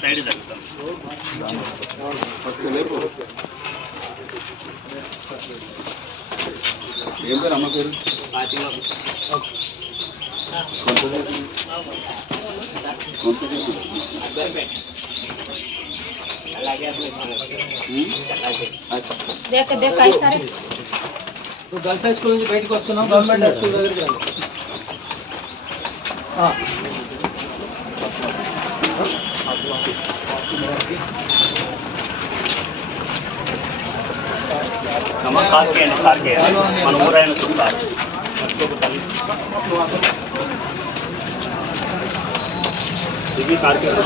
Side ಇದೆ ఏం పేరు అమ్మ పేరు నువ్వు గర్ల్స్ హై స్కూల్ నుంచి బయటకు వస్తున్నావు గవర్నమెంట్ హై స్కూల్ దగ్గరికి రండి ఆ. అమ్మ కార్ చేయండి కార్ చేయండి మన ఊరైన చూస్తారు ఇది కార్ చేయండి